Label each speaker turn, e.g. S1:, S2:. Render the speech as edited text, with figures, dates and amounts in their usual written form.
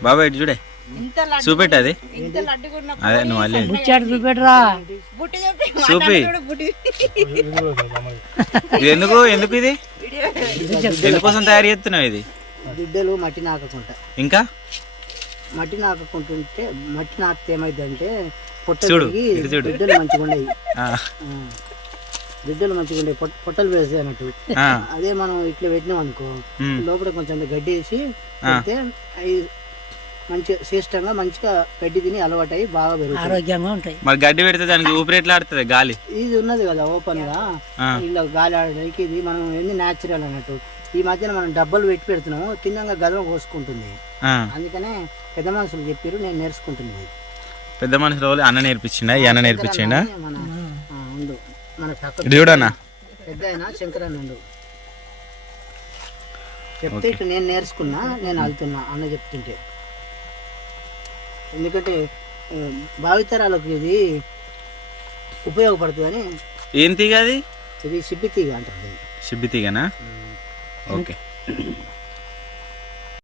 S1: బాబాయ్ ఇటు చూడే చూపెట్టు అది అదే నువ్వు అల్లే
S2: చూపెట్టరా
S1: చూపి ఇది ఎందుకు ఇది ఎందుకోసం తయారు చేస్తున్నావు ఇది
S3: బిడ్డలు మట్టి నాకకుంటా
S1: ఇంకా
S3: మట్టి నాకకుంటుంటే మట్టి నాకితే ఏమైందంటే
S1: చూడు
S3: బిడ్డలు మంచిగా ఉండయి బిడ్డలు మంచిగా ఉండే పొట్టలు వేస్తాయి అన్నట్టు అదే మనం ఇట్లా పెట్టినాం అనుకో లోపల కొంచెం గడ్డి వేసి పెడితే అవి మంచిగా శ్రేష్టంగా మంచిగా గడ్డి తిని అలవాటు అయ్యి బాగా పెరుగుతాయి
S2: ఆరోగ్యంగా ఉంటాయి.
S1: మరి గడ్డి పెడితే దానికి ఊపిరి ఎట్లా ఆడుతుంది గాలి
S3: ఇది ఉన్నది కదా ఓపెన్ గా ఇలా గాలి ఆడడానికి ఇది మనం ఏంది న్యాచురల్ అన్నట్టు. ఈ మధ్యన మనం డబ్బలు పెట్టి పెడుతున్నాము కింద గదవ కోసుకుంటుంది అందుకనే పెద్ద మనుషులు చెప్పారు నేను నేర్చుకుంటున్నది.
S1: పెద్ద మనుషులు అన్న నేర్పించిండా ఈ అన్న నేర్పించిండా
S3: మన
S1: చూడన్నా
S3: పెద్ద అయినా శంకరన్న ఉండు చెప్తే ఇట్లా నేను నేర్చుకున్నా నేను వెళ్తున్నా అన్న చెప్తుంటే. ఎందుకంటే భావితరాలకు ఇది ఉపయోగపడుతుందని.
S1: ఏం తీగ అది?
S3: ఇది సిబ్బి తీగ అంటారు.
S1: సిబ్బి తీగనా? ఓకే.